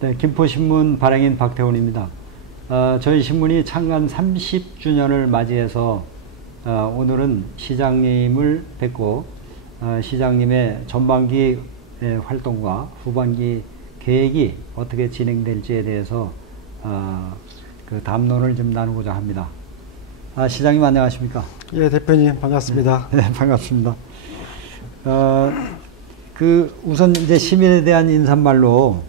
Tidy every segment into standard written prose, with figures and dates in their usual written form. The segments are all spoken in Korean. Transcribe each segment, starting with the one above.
네, 김포신문 발행인 박태훈입니다. 저희 신문이 창간 30주년을 맞이해서 오늘은 시장님을 뵙고 시장님의 전반기 활동과 후반기 계획이 어떻게 진행될지에 대해서 그 담론을 좀 나누고자 합니다. 시장님 안녕하십니까? 예, 대표님 반갑습니다. 네, 반갑습니다. 우선 이제 시민에 대한 인사말로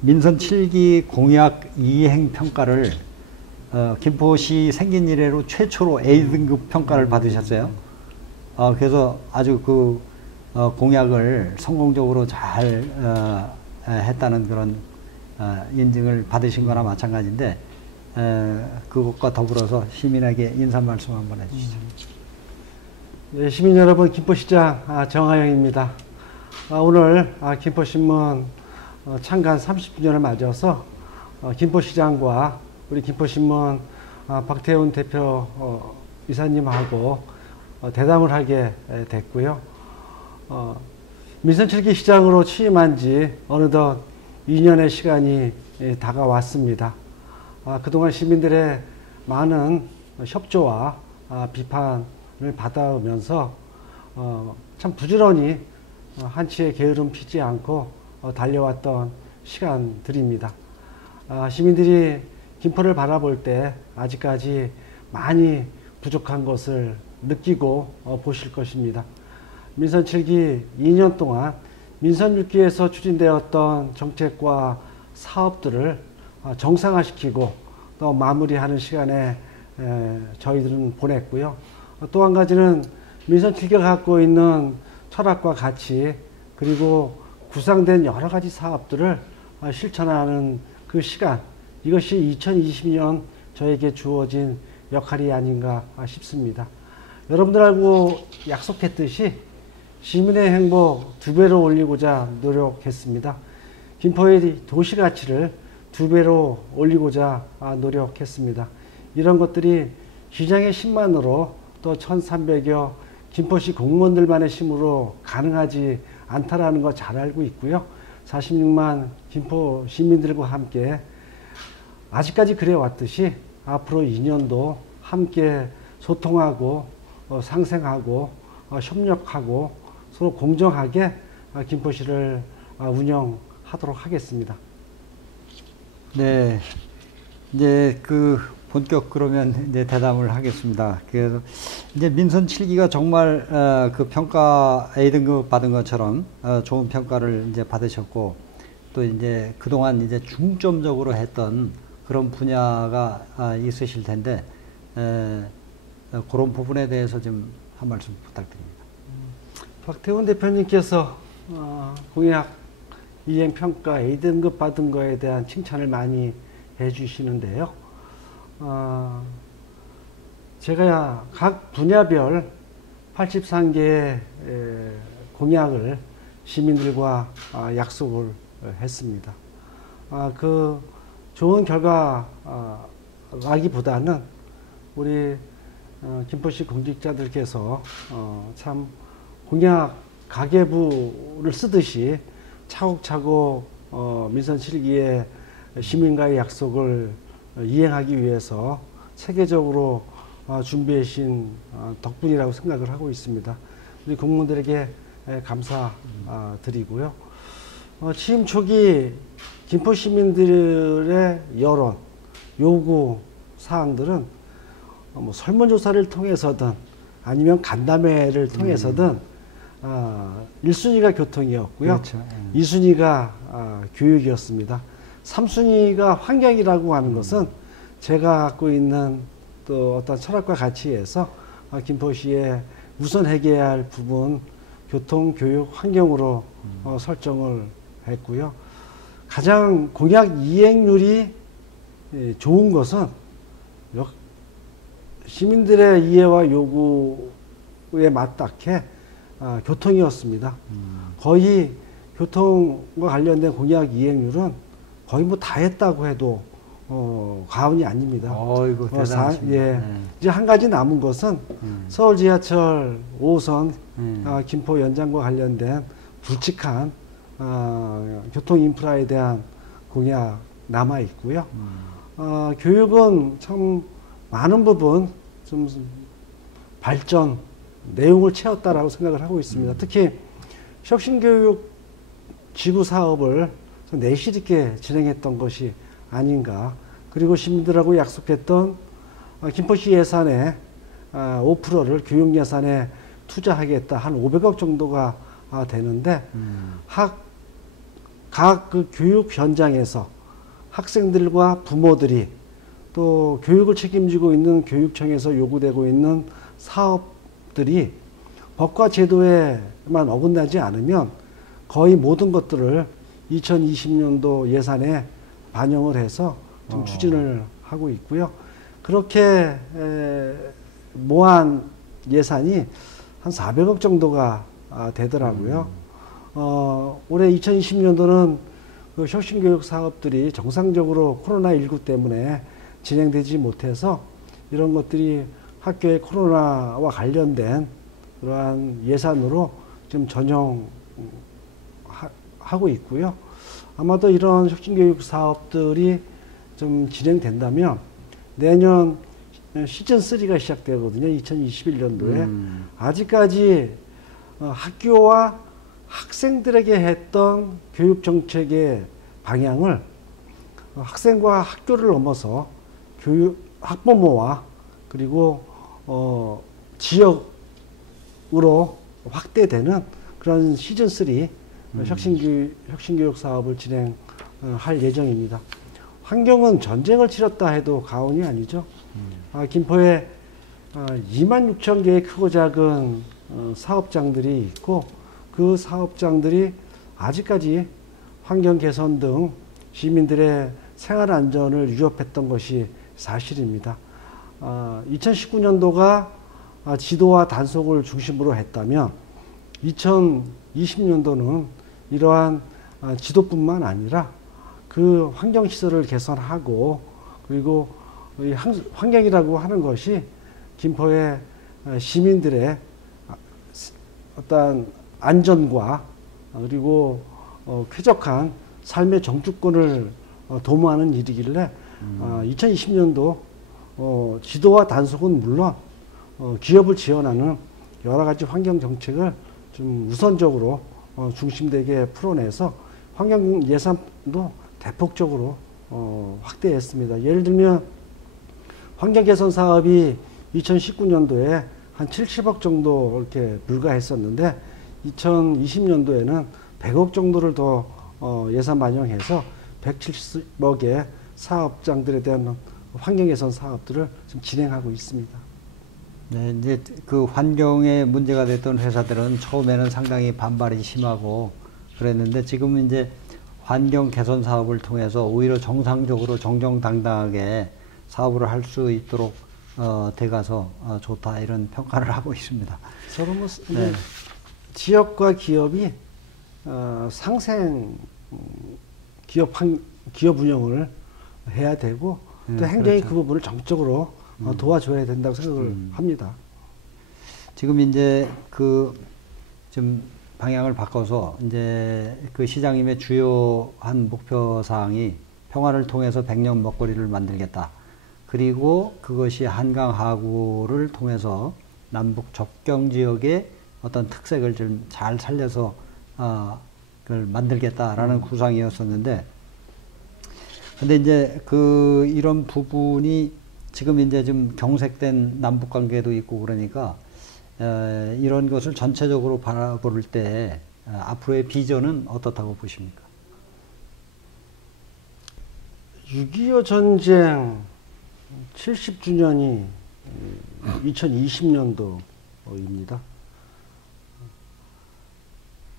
민선 7기 공약 이행 평가를 김포시 생긴 이래로 최초로 A등급 평가를 받으셨어요. 그래서 아주 공약을 성공적으로 잘 했다는 그런 인증을 받으신 거나 마찬가지인데, 그것과 더불어서 시민에게 인사 말씀 한번 해주시죠. 네, 시민 여러분, 김포시장 정하영입니다. 오늘 김포신문 창간 30주년을 맞아서 김포시장과 우리 김포신문 박태훈 대표 이사님하고 대담을 하게 됐고요. 민선 7기 시장으로 취임한 지 어느덧 2년의 시간이 다가왔습니다. 그동안 시민들의 많은 협조와 비판을 받아오면서 참 부지런히 한치의 게으름 피지 않고 달려왔던 시간들입니다. 시민들이 김포를 바라볼 때 아직까지 많이 부족한 것을 느끼고 보실 것입니다. 민선 7기 2년 동안 민선 6기에서 추진되었던 정책과 사업들을 정상화시키고 또 마무리하는 시간에 저희들은 보냈고요. 또 한 가지는 민선 7기가 갖고 있는 철학과 가치, 그리고 구상된 여러 가지 사업들을 실천하는 그 시간, 이것이 2020년 저에게 주어진 역할이 아닌가 싶습니다. 여러분들하고 약속했듯이 시민의 행복 2배로 올리고자 노력했습니다. 김포의 도시가치를 2배로 올리고자 노력했습니다. 이런 것들이 시장의 힘만으로 또 1300여 김포시 공무원들만의 힘으로 가능하지 않다라는 거 잘 알고 있고요. 46만 김포 시민들과 함께 아직까지 그래왔듯이 앞으로 2년도 함께 소통하고 상생하고 협력하고 서로 공정하게 김포시를 운영하도록 하겠습니다. 네, 이제 본격 그러면 이제 대담을 하겠습니다. 그래서 이제 민선 7기가 정말 평가 A등급 받은 것처럼 좋은 평가를 이제 받으셨고, 또 이제 그동안 이제 중점적으로 했던 그런 분야가 있으실 텐데, 그런 부분에 대해서 좀 한 말씀 부탁드립니다. 박태훈 대표님께서 공약 이행 평가 A등급 받은 거에 대한 칭찬을 많이 해주시는데요. 제가 각 분야별 83개의 공약을 시민들과 약속을 했습니다. 그 좋은 결과라기보다는 우리 김포시 공직자들께서 참 공약 가계부를 쓰듯이 차곡차곡 민선 7기의 시민과의 약속을 이행하기 위해서 체계적으로 준비하신 덕분이라고 생각을 하고 있습니다. 우리 공무원들에게 감사드리고요. 취임 초기 김포 시민들의 여론, 요구 사항들은 설문조사를 통해서든 아니면 간담회를 통해서든 1순위가 교통이었고요. 그렇죠. 2순위가 교육이었습니다. 3순위가 환경이라고 하는 것은 제가 갖고 있는 또 어떤 철학과 가치에서 김포시에 우선 해결해야 할 부분, 교통, 교육, 환경으로 설정을 했고요. 가장 공약 이행률이 좋은 것은 시민들의 이해와 요구에 맞닿게 교통이었습니다. 거의 교통과 관련된 공약 이행률은 거의 다 했다고 해도 과언이 아닙니다. 이거 대단하십니다. 이제 한 가지 남은 것은 서울 지하철 5호선 김포 연장과 관련된 굵직한 교통 인프라에 대한 공약 남아 있고요. 교육은 참 많은 부분 좀 발전 내용을 채웠다라고 생각을 하고 있습니다. 특히 혁신교육 지구 사업을 좀 내실 있게 진행했던 것이 아닌가. 그리고 시민들하고 약속했던 김포시 예산의 5%를 교육 예산에 투자하겠다. 한 500억 정도가 되는데 각 그 교육 현장에서 학생들과 부모들이 또 교육을 책임지고 있는 교육청에서 요구되고 있는 사업들이 법과 제도에만 어긋나지 않으면 거의 모든 것들을 2020년도 예산에 반영을 해서 좀 추진을 하고 있고요. 그렇게 모한 예산이 한 400억 정도가 되더라고요. 올해 2020년도는 그 혁신교육 사업들이 정상적으로 코로나19 때문에 진행되지 못해서 이런 것들이 학교의 코로나와 관련된 그러한 예산으로 좀 전용하고 있고요. 아마도 이런 혁신교육 사업들이 좀 진행된다면 내년 시즌3가 시작되거든요. 2021년도에. 아직까지 학교와 학생들에게 했던 교육정책의 방향을 학생과 학교를 넘어서 학부모와 그리고 지역으로 확대되는 그런 시즌3 혁신교육 사업을 진행할 예정입니다. 환경은 전쟁을 치렀다 해도 과언이 아니죠. 김포에 26,000개의 크고 작은 사업장들이 있고 그 사업장들이 아직까지 환경 개선 등 시민들의 생활 안전을 위협했던 것이 사실입니다. 2019년도가 지도와 단속을 중심으로 했다면 2020년도는 이러한 지도뿐만 아니라 그 환경시설을 개선하고 그리고 환경이라고 하는 것이 김포의 시민들의 어떤 안전과 그리고 쾌적한 삶의 정주권을 도모하는 일이길래 2020년도 지도와 단속은 물론 기업을 지원하는 여러 가지 환경 정책을 좀 우선적으로 중심되게 풀어내서 환경 예산도 대폭적으로 확대했습니다. 예를 들면 환경 개선 사업이 2019년도에 한 70억 정도 이렇게 불과했었는데 2020년도에는 100억 정도를 더 예산 반영해서 170억의 사업장들에 대한 환경 개선 사업들을 좀 진행하고 있습니다. 네, 이제 그 환경에 문제가 됐던 회사들은 처음에는 상당히 반발이 심하고 그랬는데 지금은 이제 환경 개선 사업을 통해서 오히려 정상적으로 정정당당하게 사업을 할 수 있도록 돼가서 좋다 이런 평가를 하고 있습니다. 서로 뭐 네. 지역과 기업이 상생 기업 운영을 해야 되고 또 행정이 그렇죠. 그 부분을 적극적으로 도와줘야 된다고 생각을 합니다. 지금 이제 좀 방향을 바꿔서 이제 그 시장님의 주요한 목표 사항이 평화를 통해서 백년 먹거리를 만들겠다. 그리고 그것이 한강 하구를 통해서 남북 접경 지역의 어떤 특색을 좀 잘 살려서 그걸 만들겠다라는 구상이었었는데, 근데 이제 이런 부분이 지금 이제 좀 경색된 남북 관계도 있고 그러니까 이런 것을 전체적으로 바라볼 때 앞으로의 비전은 어떻다고 보십니까? 6.25 전쟁 70주년이 2020년도입니다.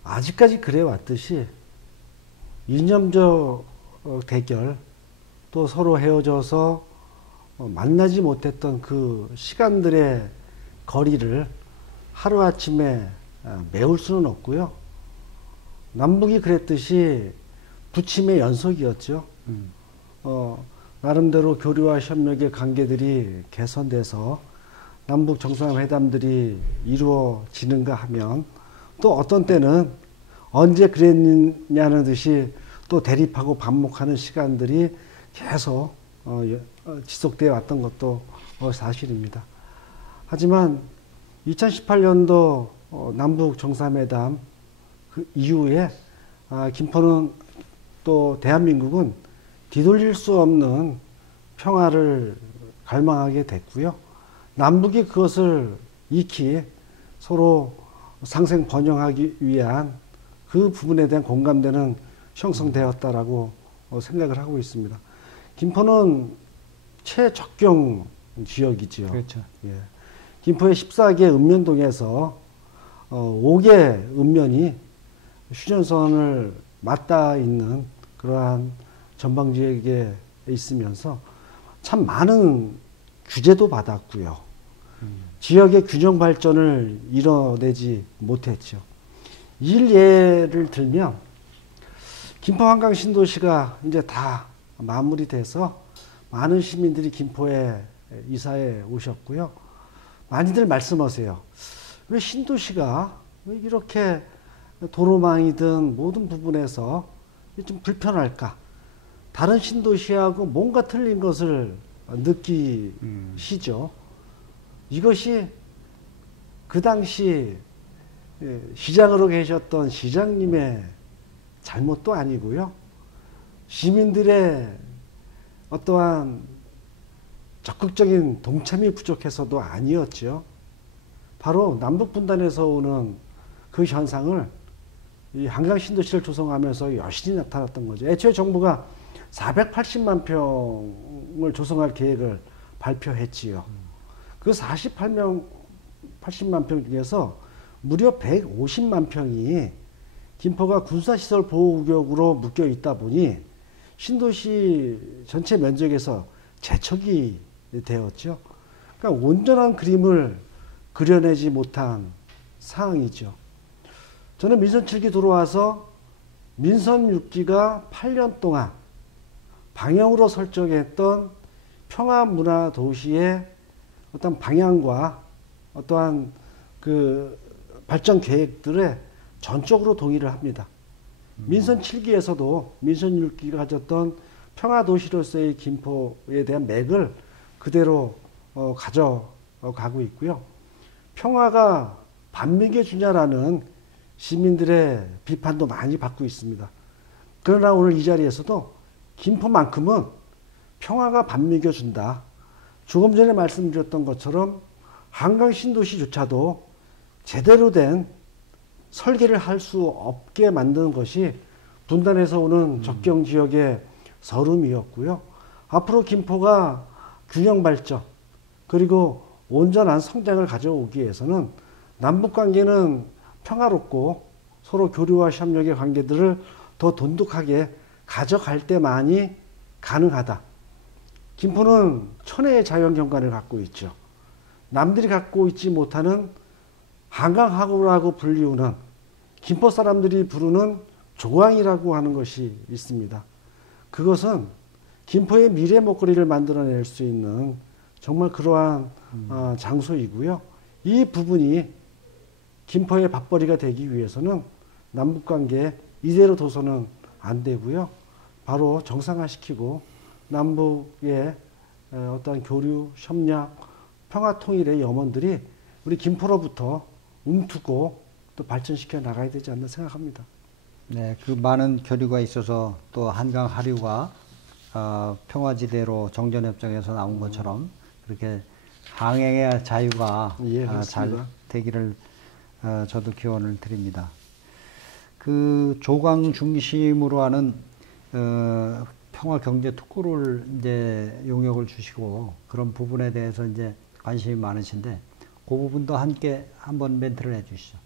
아직까지 그래 왔듯이 이념적 대결 또 서로 헤어져서 만나지 못했던 그 시간들의 거리를 하루아침에 메울 수는 없고요. 남북이 그랬듯이 부침의 연속이었죠. 나름대로 교류와 협력의 관계들이 개선돼서 남북 정상회담들이 이루어지는가 하면 또 어떤 때는 언제 그랬냐는 듯이 또 대립하고 반목하는 시간들이 계속 지속되어 왔던 것도 사실입니다. 하지만 2018년도 남북 정상회담 그 이후에 김포는 또 대한민국은 뒤돌릴 수 없는 평화를 갈망하게 됐고요. 남북이 그것을 익히 서로 상생 번영하기 위한 그 부분에 대한 공감대는 형성되었다라고 생각을 하고 있습니다. 김포는 최적경 지역이지요. 그렇죠. 예. 김포의 14개 읍면동에서 5개 읍면이 휴전선을 맞닿아 있는 그러한 전방 지역에 있으면서 참 많은 규제도 받았고요. 지역의 균형 발전을 이뤄내지 못했죠. 예를 들면 김포 한강 신도시가 이제 다 마무리돼서 많은 시민들이 김포에 이사해 오셨고요. 많이들 말씀하세요. 왜 신도시가 왜 이렇게 도로망이든 모든 부분에서 좀 불편할까? 다른 신도시하고 뭔가 틀린 것을 느끼시죠. 이것이 그 당시 시장으로 계셨던 시장님의 잘못도 아니고요. 시민들의 어떠한 적극적인 동참이 부족해서도 아니었죠. 바로 남북 분단에서 오는 그 현상을 이 한강 신도시를 조성하면서 여실히 나타났던 거죠. 애초에 정부가 480만 평을 조성할 계획을 발표했지요. 그 80만 평 중에서 무려 150만 평이 김포가 군사시설 보호구역으로 묶여 있다 보니 신도시 전체 면적에서 제척이 되었죠. 그러니까 온전한 그림을 그려내지 못한 상황이죠. 저는 민선 7기 들어와서 민선 6기가 8년 동안 방향으로 설정했던 평화문화도시의 어떤 방향과 어떠한 그 발전 계획들에 전적으로 동의를 합니다. 민선 7기에서도 민선 6기가 가졌던 평화도시로서의 김포에 대한 맥을 그대로 가져가고 있고요. 평화가 반미겨주냐라는 시민들의 비판도 많이 받고 있습니다. 그러나 오늘 이 자리에서도 김포만큼은 평화가 반미겨준다. 조금 전에 말씀드렸던 것처럼 한강 신도시조차도 제대로 된 설계를 할 수 없게 만드는 것이 분단에서 오는 적경 지역의 서름이었고요. 앞으로 김포가 균형 발전 그리고 온전한 성장을 가져오기 위해서는 남북 관계는 평화롭고 서로 교류와 협력의 관계들을 더 돈독하게 가져갈 때만이 가능하다. 김포는 천혜의 자연경관을 갖고 있죠. 남들이 갖고 있지 못하는 한강하구라고 불리우는 김포 사람들이 부르는 조항이라고 하는 것이 있습니다. 그것은 김포의 미래 먹거리를 만들어낼 수 있는 정말 그러한 장소이고요. 이 부분이 김포의 밥벌이가 되기 위해서는 남북관계 이대로 둬서는 안 되고요. 바로 정상화시키고 남북의 어떤 교류, 협력, 평화통일의 염원들이 우리 김포로부터 움트고 또 발전시켜 나가야 되지 않나 생각합니다. 네, 그 많은 교류가 있어서 또 한강 하류가 평화지대로 정전협정에서 나온 것처럼 그렇게 항행의 자유가 잘 되기를 저도 기원을 드립니다. 그 조강 중심으로 하는 평화 경제 특구를 이제 용역을 주시고 그런 부분에 대해서 이제 관심이 많으신데 그 부분도 함께 한번 멘트를 해주시죠.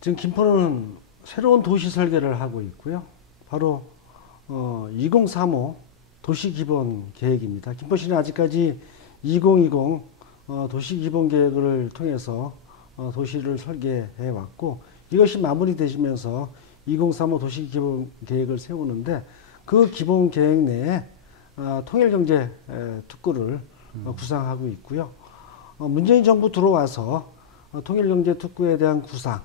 지금 김포는 새로운 도시 설계를 하고 있고요. 바로 2035 도시기본 계획입니다. 김포시는 아직까지 2020 도시기본 계획을 통해서 도시를 설계해 왔고 이것이 마무리되시면서 2035 도시기본 계획을 세우는데 그 기본 계획 내에 통일경제 특구를 구상하고 있고요. 문재인 정부 들어와서 통일경제 특구에 대한 구상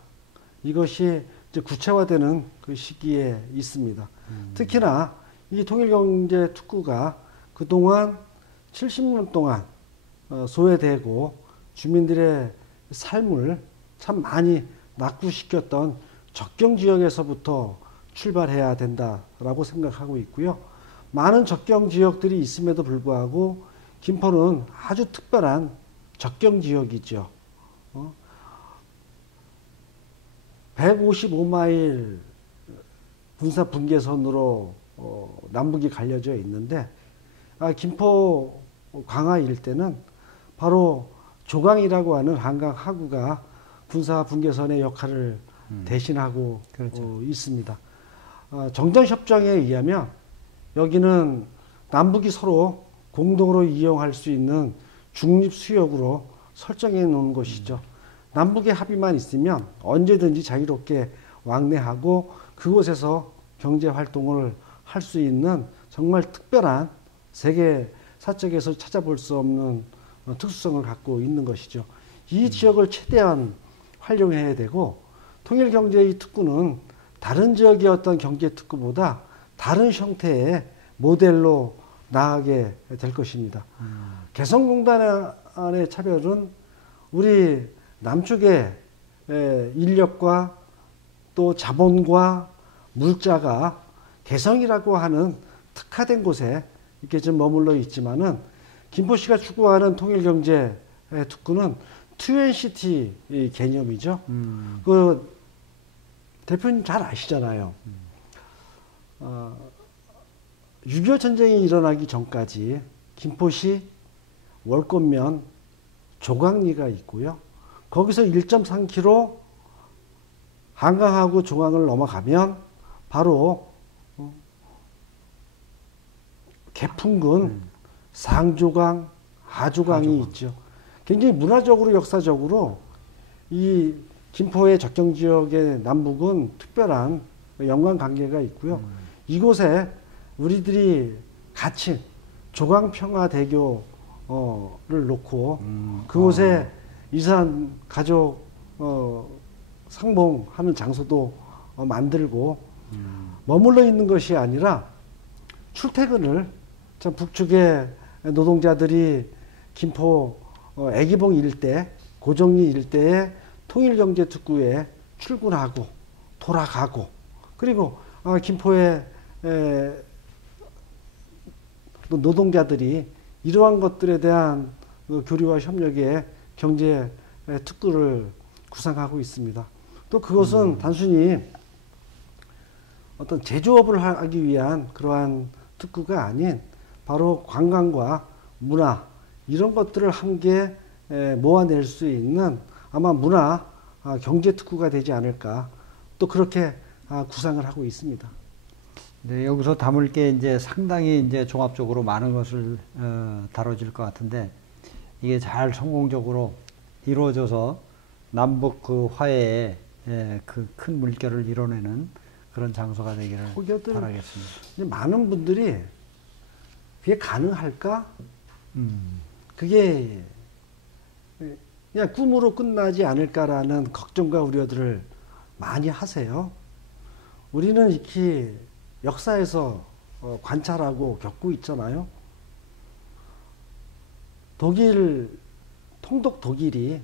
이것이 이제 구체화되는 그 시기에 있습니다. 특히나 이 통일경제특구가 그동안 70년 동안 소외되고 주민들의 삶을 참 많이 낙후시켰던 적경지역에서부터 출발해야 된다라고 생각하고 있고요. 많은 적경지역들이 있음에도 불구하고 김포는 아주 특별한 적경지역이죠. 155마일 군사 분계선으로 남북이 갈려져 있는데 김포 광화 일대는 바로 조강이라고 하는 한강 하구가 군사 분계선의 역할을 대신하고 그렇죠. 있습니다. 정전협정에 의하면 여기는 남북이 서로 공동으로 이용할 수 있는 중립수역으로 설정해 놓은 것이죠. 남북의 합의만 있으면 언제든지 자유롭게 왕래하고 그곳에서 경제활동을 할 수 있는 정말 특별한 세계 사적에서 찾아볼 수 없는 특수성을 갖고 있는 것이죠. 이 지역을 최대한 활용해야 되고 통일경제의 특구는 다른 지역의 어떤 경제특구보다 다른 형태의 모델로 나아가게 될 것입니다. 개성공단의 차별은 우리 남쪽의 인력과 또 자본과 물자가 개성이라고 하는 특화된 곳에 이렇게 좀 머물러 있지만은 김포시가 추구하는 통일경제 특구는 트윈시티 개념이죠. 그 대표님 잘 아시잖아요. 6.25 전쟁이 일어나기 전까지 김포시 월권면 조강리가 있고요. 거기서 1.3km 한강하고 조강을 넘어가면 바로 개풍군 상조강, 하조강이 있죠. 굉장히 문화적으로 역사적으로 이 김포의 적경지역의 남북은 특별한 연관관계가 있고요. 이곳에 우리들이 갇힌 조강평화대교를 놓고 그곳에 이산 가족 상봉하는 장소도 만들고 머물러 있는 것이 아니라 출퇴근을 참 북측의 노동자들이 김포 애기봉 일대, 고정리 일대에 통일경제특구에 출근하고 돌아가고 그리고 김포의 노동자들이 이러한 것들에 대한 교류와 협력의 경제 특구를 구상하고 있습니다. 또 그것은 단순히 어떤 제조업을 하기 위한 그러한 특구가 아닌 바로 관광과 문화 이런 것들을 함께 모아낼 수 있는 아마 문화 경제 특구가 되지 않을까 또 그렇게 구상을 하고 있습니다. 네, 여기서 담을 게 이제 상당히 이제 종합적으로 많은 것을 다뤄질 것 같은데 이게 잘 성공적으로 이루어져서 남북 그 화해에 그 큰 물결을 이뤄내는 그런 장소가 되기를 바라겠습니다. 많은 분들이 그게 가능할까? 그게 그냥 꿈으로 끝나지 않을까라는 걱정과 우려들을 많이 하세요. 우리는 이렇게 역사에서 관찰하고 겪고 있잖아요. 통독 독일이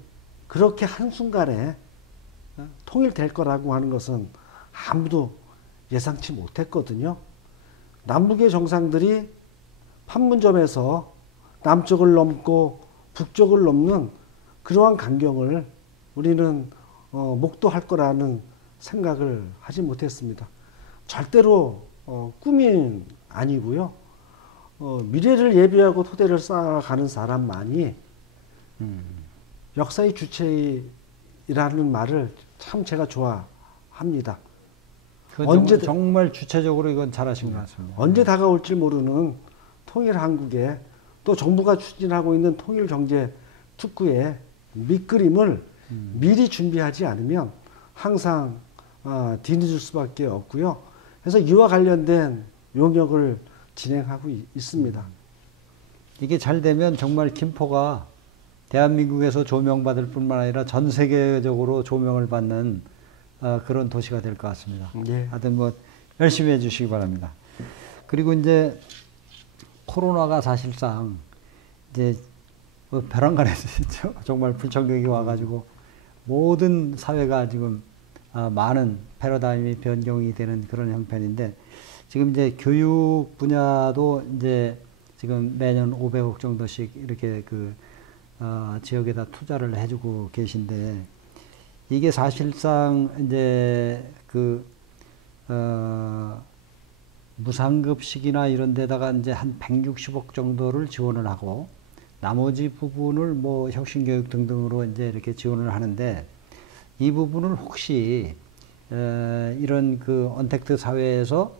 그렇게 한순간에 통일될 거라고 하는 것은 아무도 예상치 못했거든요. 남북의 정상들이 판문점에서 남쪽을 넘고 북쪽을 넘는 그러한 광경을 우리는 목도할 거라는 생각을 하지 못했습니다. 절대로 꿈이 아니고요. 미래를 예비하고 토대를 쌓아가는 사람만이 역사의 주체이라는 말을 참 제가 좋아합니다. 언제 정말 주체적으로 이건 잘하신 것 같습니다. 언제 다가올지 모르는 통일 한국에 또 정부가 추진하고 있는 통일 경제 특구의 밑그림을 미리 준비하지 않으면 항상 뒤늦을 수밖에 없고요. 그래서 이와 관련된 용역을 진행하고 있습니다. 이게 잘 되면 정말 김포가 대한민국에서 조명받을 뿐만 아니라 전 세계적으로 조명을 받는 그런 도시가 될 것 같습니다. 예. 하여튼 뭐 열심히 해주시기 바랍니다. 그리고 이제 코로나가 사실상 이제 뭐 벼랑간에서 정말 불청객이 와가지고 모든 사회가 지금 많은 패러다임이 변경이 되는 그런 형편인데, 지금 이제 교육 분야도 이제 지금 매년 500억 정도씩 이렇게 지역에다 투자를 해주고 계신데, 이게 사실상 이제 무상급식이나 이런 데다가 이제 한 160억 정도를 지원을 하고, 나머지 부분을 뭐 혁신교육 등등으로 이제 이렇게 지원을 하는데, 이 부분을 혹시 이런 언택트 사회에서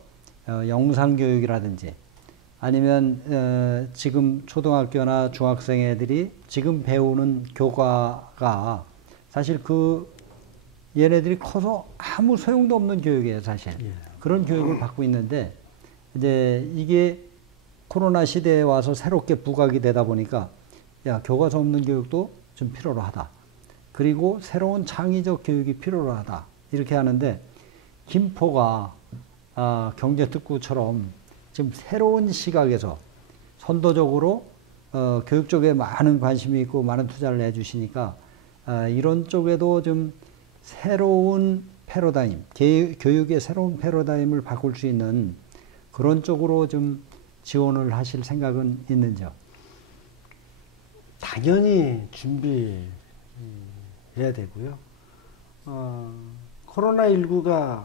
영상교육이라든지 아니면 지금 초등학교나 중학생 애들이 지금 배우는 교과가 사실 얘네들이 커서 아무 소용도 없는 교육이에요, 사실. 예. 그런 교육을 받고 있는데, 이제 이게 코로나 시대에 와서 새롭게 부각이 되다 보니까, 야, 교과서 없는 교육도 좀 필요로 하다. 그리고 새로운 창의적 교육이 필요로 하다. 이렇게 하는데, 김포가 경제특구처럼 지금 새로운 시각에서 선도적으로 교육 쪽에 많은 관심이 있고 많은 투자를 해주시니까, 이런 쪽에도 좀 새로운 패러다임, 교육의 새로운 패러다임을 바꿀 수 있는 그런 쪽으로 좀 지원을 하실 생각은 있는지요? 당연히 준비해야 되고요. 코로나19가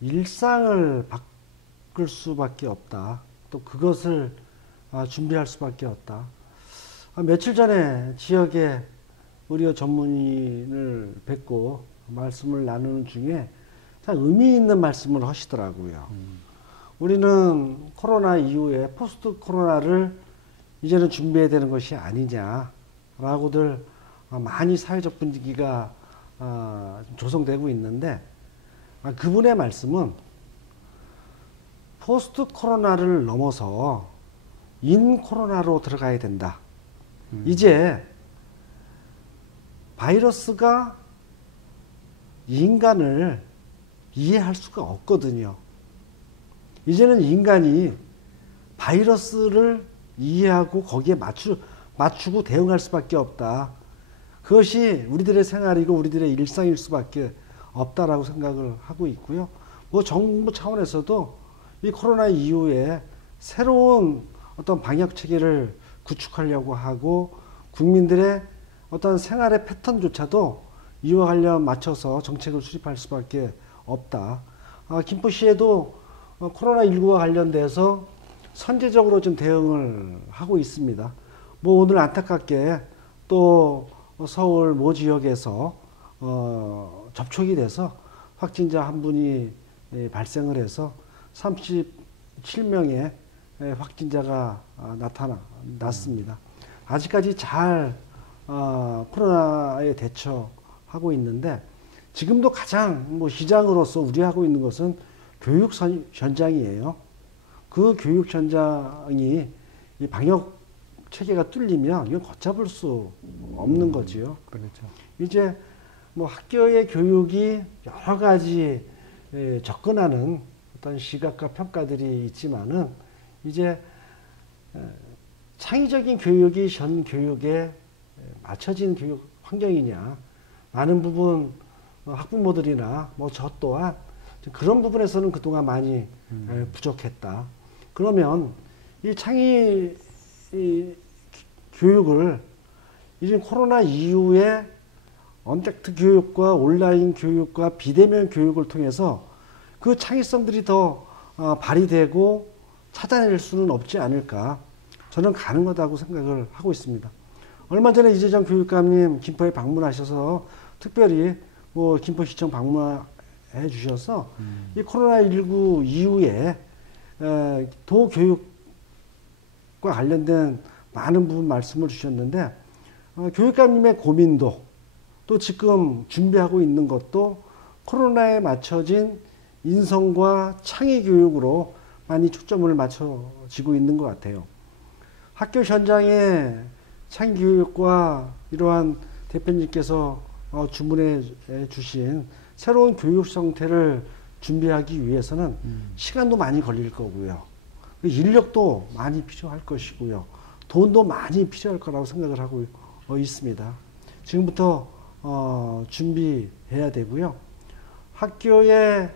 일상을 바꿀 수밖에 없다. 또 그것을 준비할 수밖에 없다. 며칠 전에 지역에 의료 전문의를 뵙고 말씀을 나누는 중에 참 의미 있는 말씀을 하시더라고요. 우리는 코로나 이후에 포스트 코로나를 이제는 준비해야 되는 것이 아니냐라고들 많이 사회적 분위기가 조성되고 있는데, 그분의 말씀은 포스트 코로나를 넘어서 인 코로나로 들어가야 된다. 이제 바이러스가 인간을 이해할 수가 없거든요. 이제는 인간이 바이러스를 이해하고 거기에 맞추고 대응할 수밖에 없다. 그것이 우리들의 생활이고 우리들의 일상일 수밖에 없다라고 생각을 하고 있고요. 뭐 정부 차원에서도 이 코로나 이후에 새로운 어떤 방역 체계를 구축하려고 하고, 국민들의 어떤 생활의 패턴조차도 이와 관련 맞춰서 정책을 수립할 수밖에 없다. 김포시에도 코로나19와 관련돼서 선제적으로 좀 대응을 하고 있습니다. 뭐 오늘 안타깝게 또 서울 모 지역에서 접촉이 돼서 확진자 한 분이 발생을 해서 37명의 확진자가 나타났습니다. 아직까지 잘 코로나에 대처하고 있는데, 지금도 가장 뭐 시장으로서 우려하고 있는 것은 교육 현장이에요. 그 교육 현장이 이 방역 체계가 뚫리면 이건 걷잡을 수 없는 거지요. 그렇죠. 이제 뭐 학교의 교육이 여러 가지 접근하는 어떤 시각과 평가들이 있지만은, 이제 창의적인 교육이 전 교육에 맞춰진 교육 환경이냐, 많은 부분 학부모들이나 뭐 저 또한 그런 부분에서는 그동안 많이 부족했다. 그러면 이 창의 교육을 이제 코로나 이후에 언택트 교육과 온라인 교육과 비대면 교육을 통해서 그 창의성들이 더 발휘되고 찾아낼 수는 없지 않을까. 저는 가능하다고 생각을 하고 있습니다. 얼마 전에 이재정 교육감님 김포에 방문하셔서 특별히 뭐 김포시청 방문해 주셔서 이 코로나19 이후에 도교육과 관련된 많은 부분 말씀을 주셨는데, 교육감님의 고민도 또 지금 준비하고 있는 것도 코로나에 맞춰진 인성과 창의 교육으로 많이 초점을 맞춰지고 있는 것 같아요. 학교 현장에 창의 교육과 이러한 대표님께서 주문해 주신 새로운 교육 형태를 준비하기 위해서는 시간도 많이 걸릴 거고요. 인력도 많이 필요할 것이고요. 돈도 많이 필요할 거라고 생각을 하고 있습니다. 지금부터 준비해야 되고요. 학교의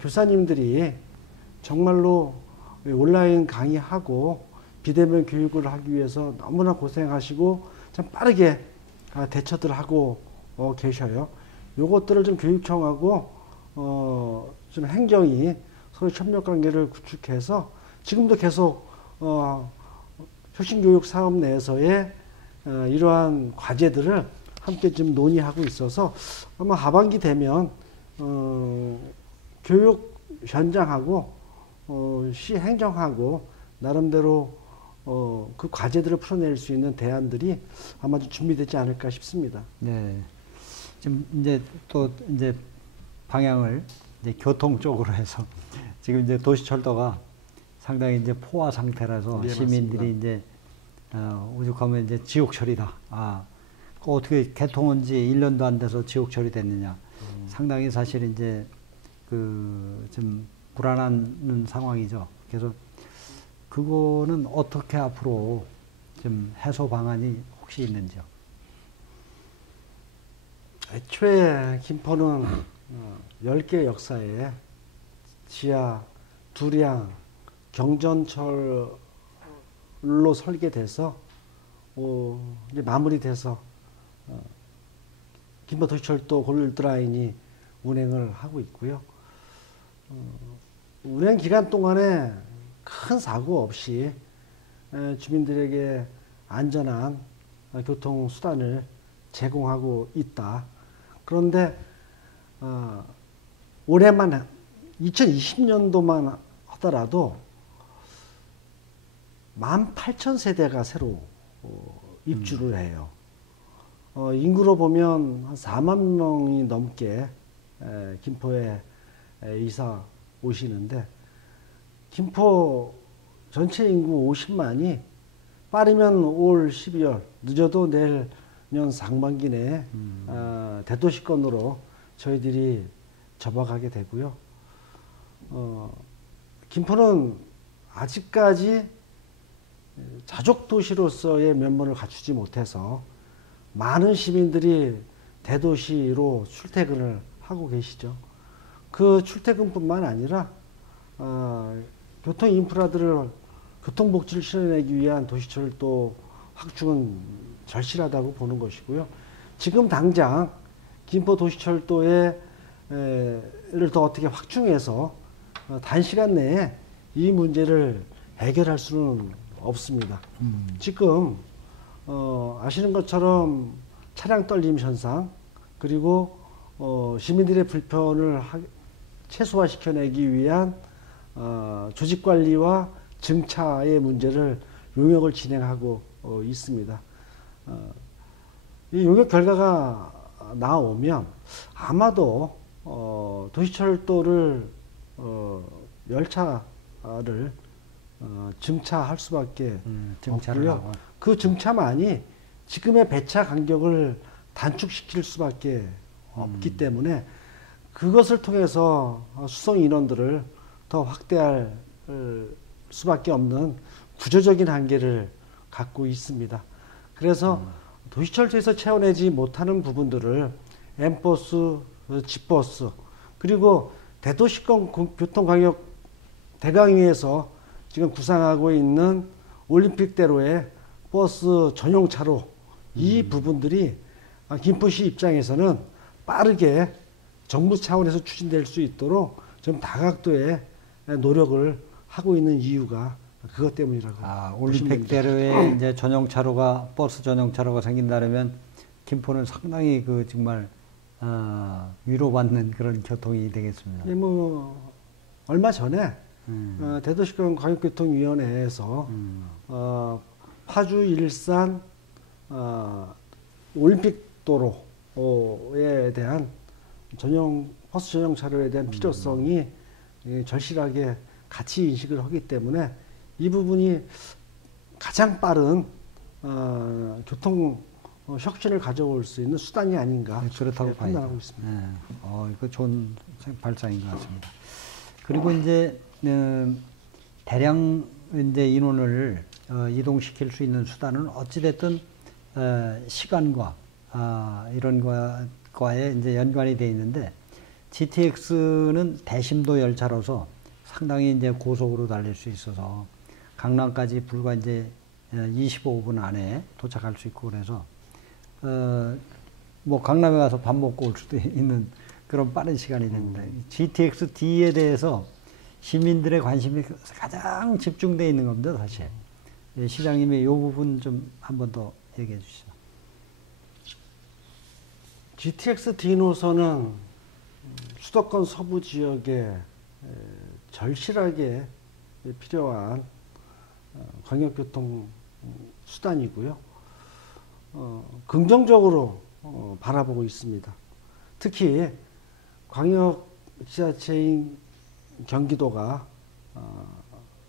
교사님들이 정말로 온라인 강의하고 비대면 교육을 하기 위해서 너무나 고생하시고 참 빠르게 대처들 하고 계셔요. 요것들을 좀 교육청하고 좀 행정이 서로 협력 관계를 구축해서 지금도 계속 표신교육 사업 내에서의 이러한 과제들을 함께 좀 논의하고 있어서 아마 하반기 되면 교육 현장하고 시 행정하고 나름대로 그 과제들을 풀어낼 수 있는 대안들이 아마 좀 준비되지 않을까 싶습니다. 네. 지금 이제 또 이제 방향을 이제 교통 쪽으로 해서 지금 이제 도시철도가 상당히 이제 포화 상태라서 네, 시민들이 맞습니다. 이제 오죽하면 이제 지옥 처리다. 그 어떻게 개통한 지 1년도 안 돼서 지옥 처리됐느냐. 상당히 사실 이제 그 좀 불안한 상황이죠. 그래서 그거는 어떻게 앞으로 좀 해소 방안이 혹시 있는지요? 애초에 김포는 10개 역사에 지하 두량 경전철로 설계돼서 이제 마무리돼서 김포도시철도 골드라인이 운행을 하고 있고요. 운행 기간 동안에 큰 사고 없이 주민들에게 안전한 교통수단을 제공하고 있다. 그런데 올해만 2020년도만 하더라도 18,000세대가 새로 입주를 해요. 인구로 보면 한 4만 명이 넘게 김포에 이사 오시는데 김포 전체 인구 50만이 빠르면 올 12월 늦어도 내년 상반기 내에 대도시권으로 저희들이 접어가게 되고요. 김포는 아직까지 자족 도시로서의 면모를 갖추지 못해서 많은 시민들이 대도시로 출퇴근을 하고 계시죠. 그 출퇴근뿐만 아니라 교통 인프라들을 교통복지를 실현하기 위한 도시철도 확충은 절실하다고 보는 것이고요. 지금 당장 김포 도시철도를 더 어떻게 확충해서 단시간 내에 이 문제를 해결할 수는 없습니다. 지금 아시는 것처럼 차량 떨림 현상 그리고 시민들의 불편을 최소화시켜내기 위한 조직관리와 증차의 문제를 용역을 진행하고 있습니다. 이 용역 결과가 나오면 아마도 도시철도를 열차를 증차할 수밖에 없고요. 그 증차만이 지금의 배차 간격을 단축시킬 수밖에 없기 때문에 그것을 통해서 수송 인원들을 더 확대할 수밖에 없는 구조적인 한계를 갖고 있습니다. 그래서 도시철도에서 채워내지 못하는 부분들을 M버스, G버스 그리고 대도시권 교통광역 대강위에서 지금 구상하고 있는 올림픽대로의 버스 전용차로 이 부분들이 김포시 입장에서는 빠르게 정부 차원에서 추진될 수 있도록 좀 다각도의 노력을 하고 있는 이유가 그것 때문이라고. 올림픽대로에 이제 전용차로가 버스 전용차로가 생긴다면 김포는 상당히 그 정말 위로받는 그런 교통이 되겠습니다. 네, 뭐 얼마 전에 대도시권 광역교통위원회에서 파주 일산 올림픽도로에 대한 버스 전용차로에 대한 필요성이 절실하게 같이 인식을 하기 때문에 이 부분이 가장 빠른 교통 혁신을 가져올 수 있는 수단이 아닌가 그렇다고 판단하고 있습니다. 네. 이거 좋은 발상인 것 같습니다. 그리고 이제 대량 이제 인원을 이동시킬 수 있는 수단은 어찌됐든 시간과 이런 거에 이제 연관이 되어 있는데 GTX는 대심도 열차로서 상당히 이제 고속으로 달릴 수 있어서 강남까지 불과 이제 25분 안에 도착할 수 있고 그래서 뭐 강남에 가서 밥 먹고 올 수도 있는 그런 빠른 시간이 됩니다. GTX-D에 대해서 시민들의 관심이 가장 집중되어 있는 겁니다, 사실. 시장님이 이 부분 좀 한 번 더 얘기해 주시죠. GTX-D 노선은 수도권 서부 지역에 절실하게 필요한 광역교통 수단이고요. 긍정적으로 바라보고 있습니다. 특히 광역 지자체인 경기도가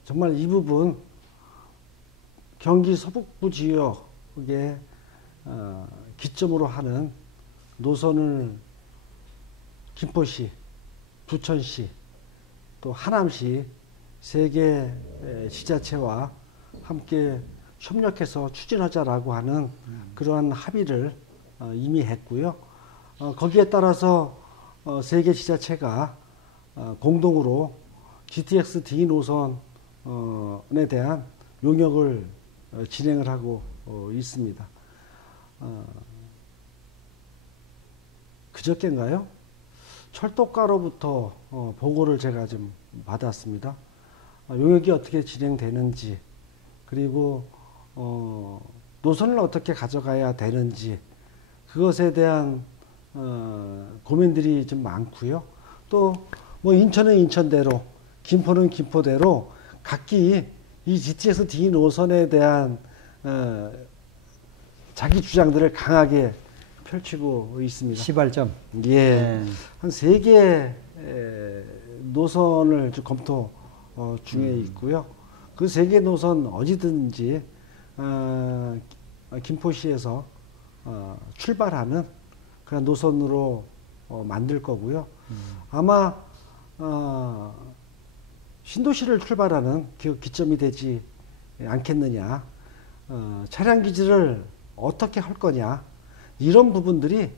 정말 이 부분 경기 서북부 지역에 기점으로 하는 노선을 김포시, 부천시, 또 하남시 세 개 지자체와 함께 협력해서 추진하자라고 하는 그러한 합의를 이미 했고요. 거기에 따라서 세 개 지자체가 공동으로 GTX-D 노선에 대한 용역을 진행을 하고 있습니다. 그저께인가요? 철도가로부터 보고를 제가 좀 받았습니다. 용역이 어떻게 진행되는지, 그리고 노선을 어떻게 가져가야 되는지, 그것에 대한 고민들이 좀 많고요. 또 뭐 인천은 인천대로, 김포는 김포대로 각기 이 GTX-D 노선에 대한 자기 주장들을 강하게 펼치고 있습니다. 시발점. 예, 한 3개 노선을 좀 검토 중에 있고요. 그 3개 노선 어디든지 김포시에서 출발하는 그런 노선으로 만들 거고요. 아마 신도시를 출발하는 기점이 되지 않겠느냐. 차량 기지를 어떻게 할 거냐. 이런 부분들이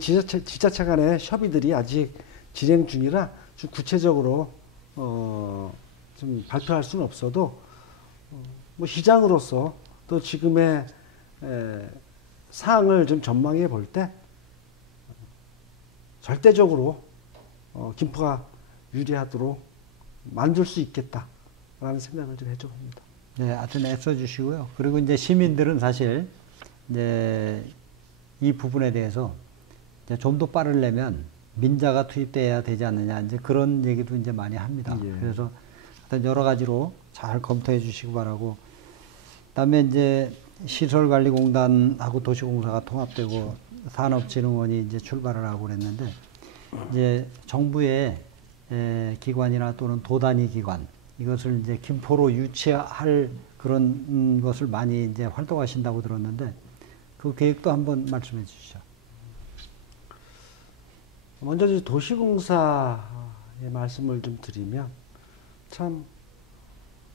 지자체 간의 협의들이 아직 진행 중이라 좀 구체적으로 좀 발표할 수는 없어도 뭐 시장으로서 또 지금의 사항을 좀 전망해 볼 때 절대적으로 김포가 유리하도록 만들 수 있겠다라는 생각을 좀 해줘봅니다. 네, 하여튼 애써주시고요. 그리고 이제 시민들은 사실 이제 이 부분에 대해서 좀 더 빠르려면 민자가 투입돼야 되지 않느냐, 이제 그런 얘기도 이제 많이 합니다. 예. 그래서 하여튼 여러 가지로 잘 검토해 주시기 바라고, 그다음에 이제 시설관리공단하고 도시공사가 통합되고 산업진흥원이 이제 출발을 하고 그랬는데, 이제 정부의 기관이나 또는 도단위 기관, 이것을 이제 김포로 유치할 그런 것을 많이 이제 활동하신다고 들었는데, 그 계획도 한번 말씀해 주시죠. 먼저 도시공사의 말씀을 좀 드리면, 참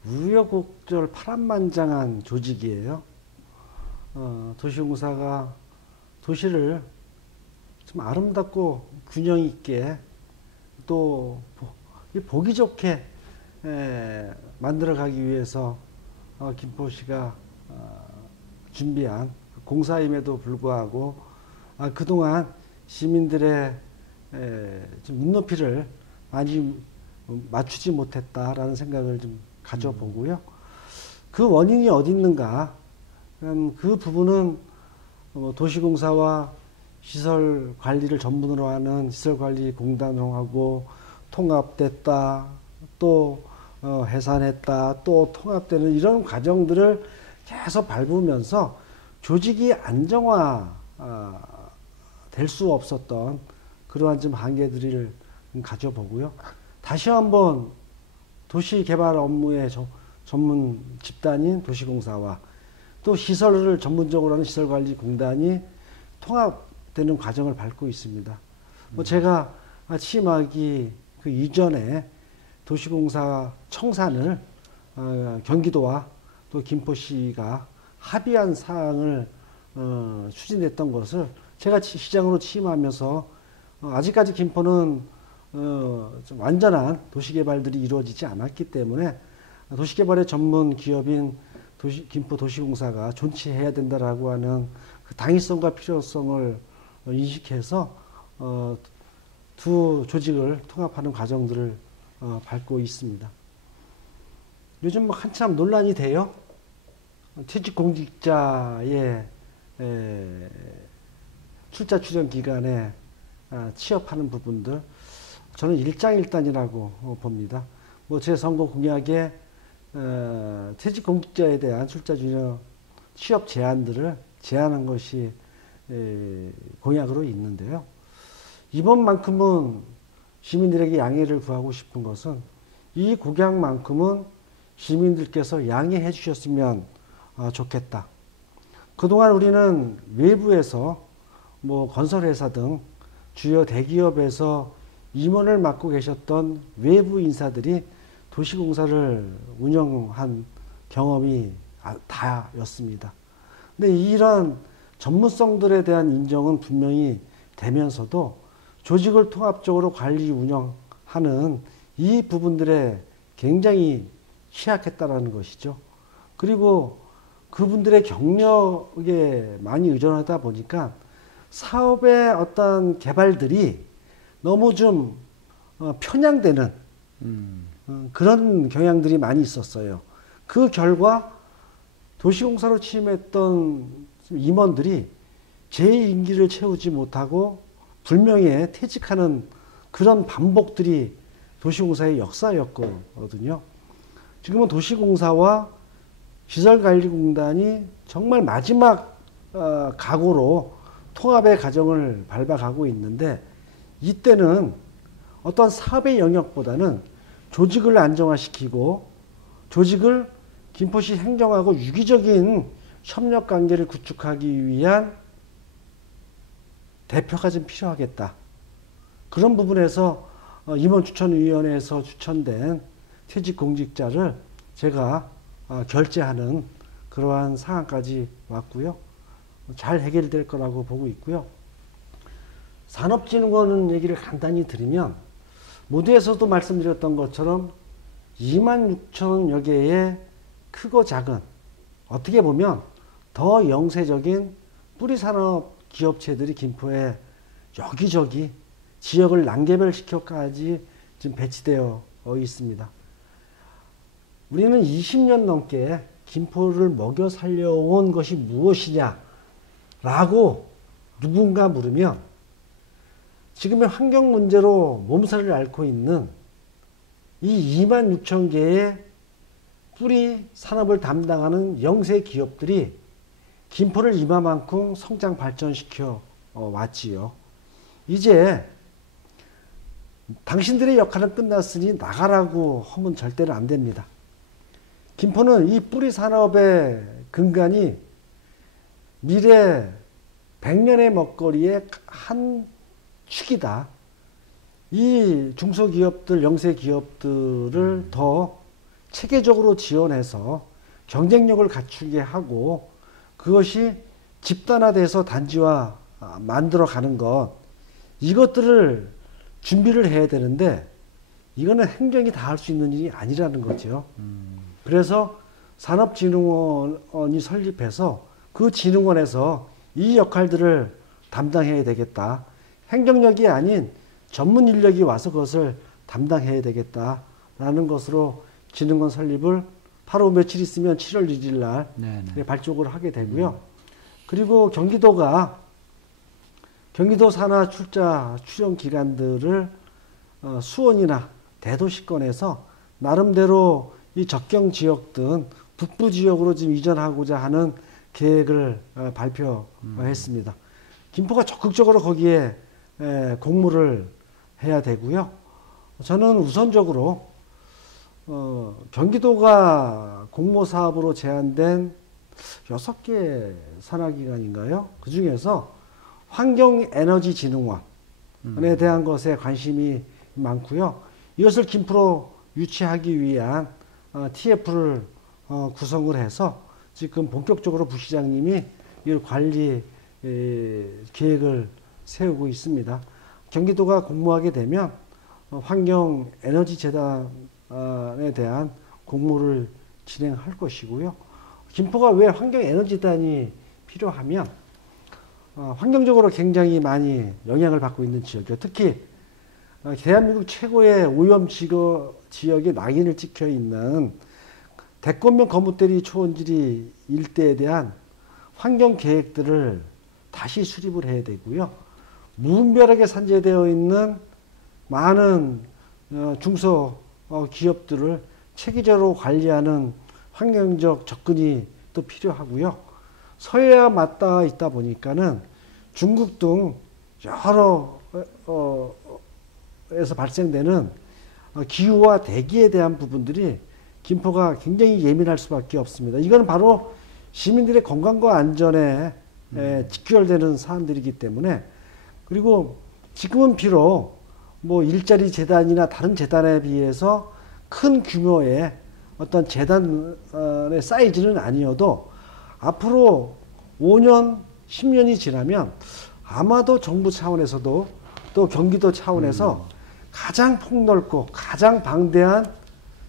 우여곡절 파란만장한 조직이에요. 도시공사가 도시를 좀 아름답고 균형 있게 또 보기 좋게 만들어가기 위해서 김포시가 준비한 공사임에도 불구하고 그동안 시민들의 좀 눈높이를 많이 맞추지 못했다라는 생각을 좀 가져보고요. 그 원인이 어디 있는가? 그 부분은 도시공사와 시설 관리를 전문으로 하는 시설관리공단하고 통합됐다, 또 해산했다, 또 통합되는 이런 과정들을 계속 밟으면서 조직이 안정화 될 수 없었던 그러한 좀 한계들을 가져보고요. 다시 한번 도시개발 업무의 전문 집단인 도시공사와 또 시설을 전문적으로 하는 시설관리공단이 통합되는 과정을 밟고 있습니다. 뭐 제가 취임하기 그 이전에 도시공사 청산을 경기도와 또 김포시가 합의한 사항을 추진했던 것을 제가 시장으로 취임하면서 아직까지 김포는 좀 완전한 도시개발들이 이루어지지 않았기 때문에 도시개발의 전문 기업인 김포 도시공사가 존치해야 된다라고 하는 그 당위성과 필요성을 인식해서 두 조직을 통합하는 과정들을 밟고 있습니다. 요즘 한참 논란이 돼요. 퇴직공직자의 출자 출연 기간에 취업하는 부분들, 저는 일장일단이라고 봅니다. 뭐 제 선거 공약에 퇴직공직자에 대한 출자 출연 취업 제한들을 제한한 것이 공약으로 있는데요. 이번만큼은 시민들에게 양해를 구하고 싶은 것은 이 공약만큼은 시민들께서 양해해 주셨으면 좋겠다. 그동안 우리는 외부에서 뭐 건설회사 등 주요 대기업에서 임원을 맡고 계셨던 외부 인사들이 도시공사를 운영한 경험이 다였습니다. 근데 이런 전문성들에 대한 인정은 분명히 되면서도 조직을 통합적으로 관리 운영하는 이 부분들에 굉장히 취약했다라는 것이죠. 그리고 그분들의 경력에 많이 의존하다 보니까 사업의 어떤 개발들이 너무 좀 편향되는 그런 경향들이 많이 있었어요. 그 결과 도시공사로 취임했던 임원들이 제 임기를 채우지 못하고 불명예 퇴직하는 그런 반복들이 도시공사의 역사였거든요. 지금은 도시공사와 시설관리공단이 정말 마지막 각오로 통합의 과정을 밟아가고 있는데, 이때는 어떤 사업의 영역보다는 조직을 안정화시키고 조직을 김포시 행정하고 유기적인 협력관계를 구축하기 위한 대표가 좀 필요하겠다. 그런 부분에서 임원추천위원회에서 추천된 퇴직공직자를 제가 결재하는 그러한 상황까지 왔고요. 잘 해결될 거라고 보고 있고요. 산업진흥원 얘기를 간단히 드리면, 모두에서도 말씀드렸던 것처럼 26,000여 개의 크고 작은, 어떻게 보면 더 영세적인 뿌리산업 기업체들이 김포에 여기저기 지역을 난개별시켜까지 지금 배치되어 있습니다. 우리는 20년 넘게 김포를 먹여 살려온 것이 무엇이냐라고 누군가 물으면, 지금의 환경 문제로 몸살을 앓고 있는 이 26,000개의 뿌리 산업을 담당하는 영세 기업들이 김포를 이만큼 성장 발전시켜 왔지요. 이제 당신들의 역할은 끝났으니 나가라고 하면 절대로 안 됩니다. 김포는 이 뿌리 산업의 근간이 미래 100년의 먹거리의 한 축이다. 이 중소기업들, 영세기업들을 더 체계적으로 지원해서 경쟁력을 갖추게 하고, 그것이 집단화돼서 단지화 만들어가는 것, 이것들을 준비를 해야 되는데, 이거는 행정이 다 할 수 있는 일이 아니라는 거죠. 그래서 산업진흥원이 설립해서 그 진흥원에서 이 역할들을 담당해야 되겠다. 행정력이 아닌 전문 인력이 와서 그것을 담당해야 되겠다라는 것으로 진흥원 설립을 바로 며칠 있으면 7월 1일 날 발족을 하게 되고요. 그리고 경기도가 경기도 산하 출자 출연 기관들을 수원이나 대도시권에서 나름대로 이 적경 지역 등 북부 지역으로 지금 이전하고자 하는 계획을 발표했습니다. 김포가 적극적으로 거기에 공모를 해야 되고요. 저는 우선적으로 경기도가 공모 사업으로 제안된 6개 산하기관인가요? 그 중에서 환경에너지진흥원에 대한 것에 관심이 많고요. 이것을 김프로 유치하기 위한 TF를 구성을 해서 지금 본격적으로 부시장님이 이 관리 계획을 세우고 있습니다. 경기도가 공모하게 되면 환경에너지재단에 대한 공모를 진행할 것이고요. 김포가 왜 환경에너지재단이 필요하면 환경적으로 굉장히 많이 영향을 받고 있는 지역이요. 특히 대한민국 최고의 오염 지역의 낙인을 찍혀 있는 대권면 거무때리 초원지리 일대에 대한 환경 계획들을 다시 수립을 해야 되고요. 무분별하게 산재되어 있는 많은 중소 기업들을 체계적으로 관리하는 환경적 접근이 또 필요하고요. 서해와 맞닿아 있다 보니까는 중국 등 여러 에서 발생되는 기후와 대기에 대한 부분들이 김포가 굉장히 예민할 수밖에 없습니다. 이건 바로 시민들의 건강과 안전에 직결되는 사안들이기 때문에, 그리고 지금은 비록 뭐 일자리 재단이나 다른 재단에 비해서 큰 규모의 어떤 재단의 사이즈는 아니어도 앞으로 5년, 10년이 지나면 아마도 정부 차원에서도 또 경기도 차원에서 가장 폭넓고 가장 방대한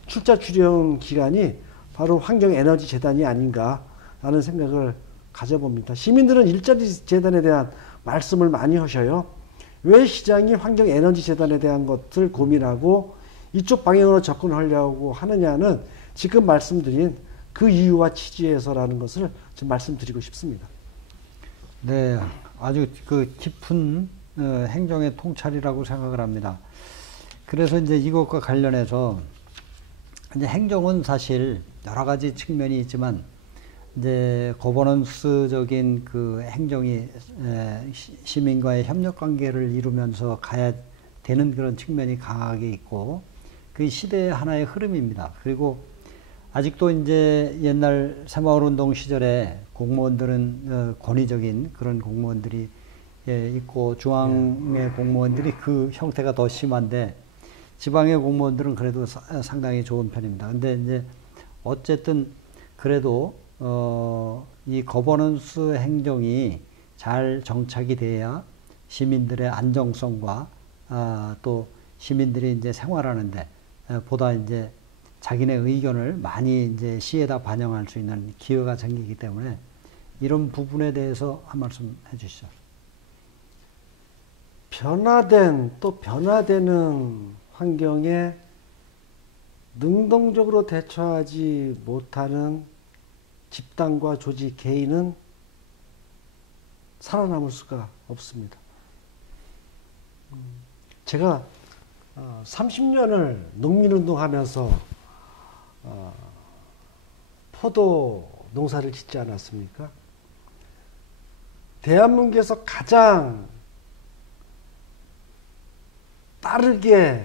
출자 출연 기관이 바로 환경에너지재단이 아닌가라는 생각을 가져봅니다. 시민들은 일자리 재단에 대한 말씀을 많이 하셔요. 왜 시장이 환경에너지재단에 대한 것을 고민하고 이쪽 방향으로 접근하려고 하느냐는 지금 말씀드린 그 이유와 취지에서라는 것을 좀 말씀드리고 싶습니다. 네, 아주 그 깊은 행정의 통찰이라고 생각을 합니다. 그래서 이제 이것과 관련해서 이제 행정은 사실 여러 가지 측면이 있지만 이제 거버넌스적인 그 행정이 시민과의 협력 관계를 이루면서 가야 되는 그런 측면이 강하게 있고, 그 시대의 하나의 흐름입니다. 그리고 아직도 이제 옛날 새마을운동 시절에 공무원들은 권위적인 그런 공무원들이 있고, 중앙의 공무원들이 그 형태가 더 심한데 지방의 공무원들은 그래도 상당히 좋은 편입니다. 근데 이제 어쨌든 그래도 이 거버넌스 행정이 잘 정착이 돼야 시민들의 안정성과 또 시민들이 이제 생활하는데 보다 이제 자기네 의견을 많이 이제 시에다 반영할 수 있는 기회가 생기기 때문에 이런 부분에 대해서 한 말씀 해주시죠. 변화된 또 변화되는 환경에 능동적으로 대처하지 못하는 집단과 조직, 개인은 살아남을 수가 없습니다. 제가 30년을 농민운동하면서 포도 농사를 짓지 않았습니까? 대한민국에서 가장 빠르게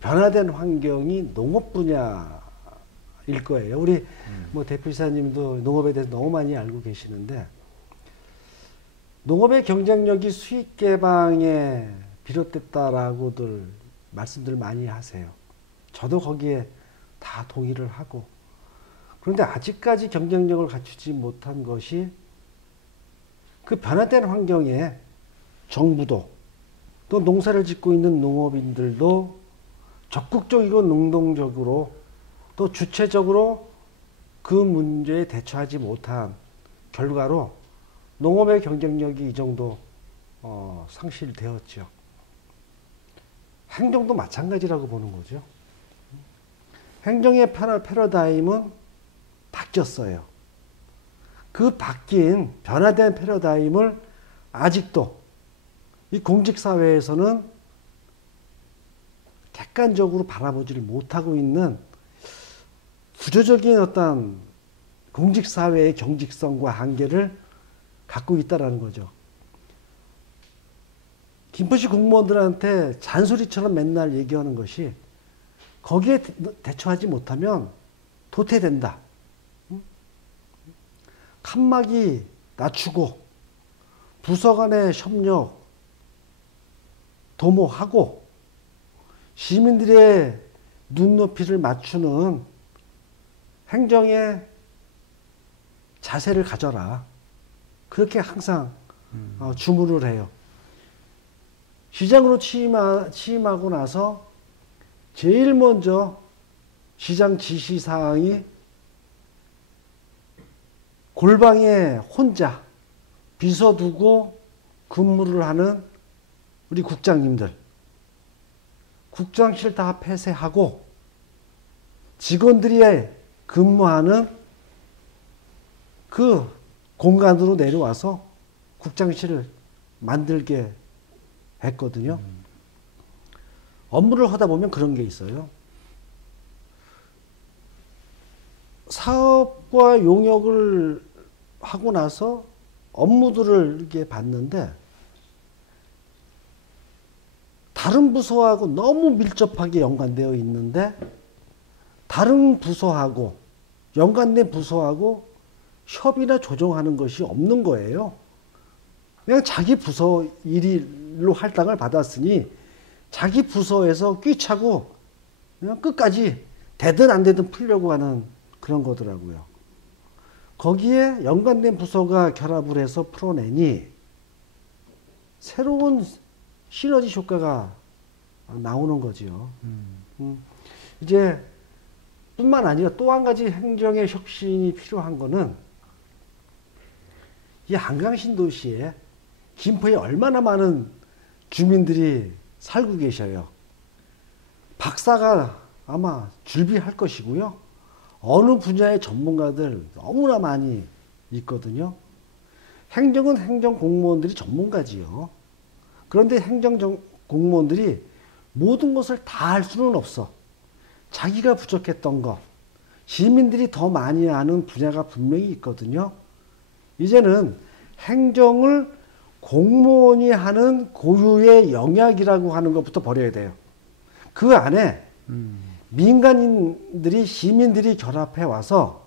변화된 환경이 농업 분야일 거예요. 우리 뭐 대표이사님도 농업에 대해서 너무 많이 알고 계시는데, 농업의 경쟁력이 수익 개방에 비롯됐다라고들 말씀들 많이 하세요. 저도 거기에 다 동의를 하고, 그런데 아직까지 경쟁력을 갖추지 못한 것이 그 변화된 환경에 정부도 또 농사를 짓고 있는 농업인들도 적극적이고 능동적으로 또 주체적으로 그 문제에 대처하지 못한 결과로 농업의 경쟁력이 이 정도 상실되었죠. 행정도 마찬가지라고 보는 거죠. 행정의 패러다임은 바뀌었어요. 그 바뀐 변화된 패러다임을 아직도 이 공직사회에서는 객관적으로 바라보지를 못하고 있는 구조적인 어떤 공직사회의 경직성과 한계를 갖고 있다는 거죠. 김포시 공무원들한테 잔소리처럼 맨날 얘기하는 것이 거기에 대처하지 못하면 도태된다. 칸막이 낮추고 부서 간의 협력 도모하고 시민들의 눈높이를 맞추는 행정의 자세를 가져라. 그렇게 항상 주문을 해요. 시장으로 취임하고 나서 제일 먼저 시장 지시사항이 골방에 혼자 비서 두고 근무를 하는 우리 국장님들, 국장실 다 폐쇄하고 직원들이 근무하는 그 공간으로 내려와서 국장실을 만들게 했거든요. 업무를 하다 보면 그런 게 있어요. 사업과 용역을 하고 나서 업무들을 이렇게 봤는데 다른 부서하고 너무 밀접하게 연관되어 있는데 다른 부서하고 연관된 부서하고 협의나 조정하는 것이 없는 거예요. 그냥 자기 부서 일로 할당을 받았으니 자기 부서에서 꿰차고 그냥 끝까지 되든 안 되든 풀려고 하는 그런 거더라고요. 거기에 연관된 부서가 결합을 해서 풀어내니 새로운 시너지 효과가 나오는 거죠. 이제 뿐만 아니라 또 한 가지 행정의 혁신이 필요한 거는 이 한강신도시에 김포에 얼마나 많은 주민들이 살고 계셔요. 박사가 아마 줄비할 것이고요. 어느 분야의 전문가들 너무나 많이 있거든요. 행정은 행정공무원들이 전문가지요. 그런데 행정공무원들이 모든 것을 다 할 수는 없어. 자기가 부족했던 것, 시민들이 더 많이 아는 분야가 분명히 있거든요. 이제는 행정을 공무원이 하는 고유의 영역이라고 하는 것부터 버려야 돼요. 그 안에 민간인들이, 시민들이 결합해 와서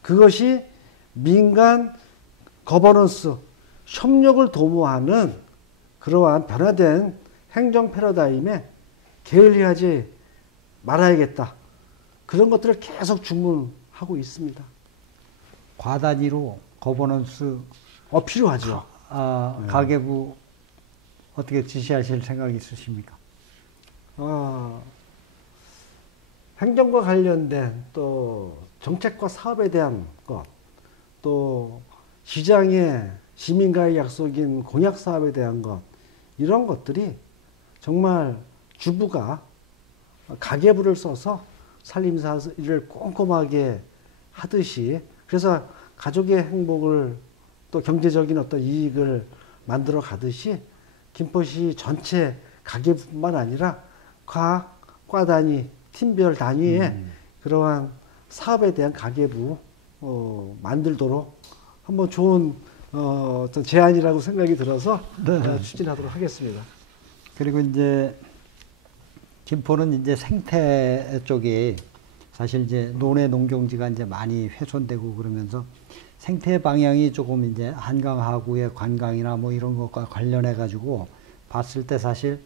그것이 민간 거버넌스, 협력을 도모하는 그러한 변화된 행정 패러다임에 게을리하지 말아야겠다. 그런 것들을 계속 주문하고 있습니다. 과단위로 거버넌스 필요하죠. 가계부 어떻게 지시하실 생각이 있으십니까? 행정과 관련된 또 정책과 사업에 대한 것, 또 시장의 시민과의 약속인 공약 사업에 대한 것, 이런 것들이 정말 주부가 가계부를 써서 살림살이를 꼼꼼하게 하듯이, 그래서 가족의 행복을 또 경제적인 어떤 이익을 만들어 가듯이 김포시 전체 가계부뿐만 아니라 각 과 단위, 팀별 단위의 그러한 사업에 대한 가계부 만들도록 한번 좋은 어떤 제안이라고 생각이 들어서 추진하도록 하겠습니다. 그리고 이제 김포는 이제 생태 쪽이 사실 이제 논해 농경지가 이제 많이 훼손되고 그러면서 생태 방향이 조금 이제 한강하구의 관광이나 뭐 이런 것과 관련해 가지고 봤을 때 사실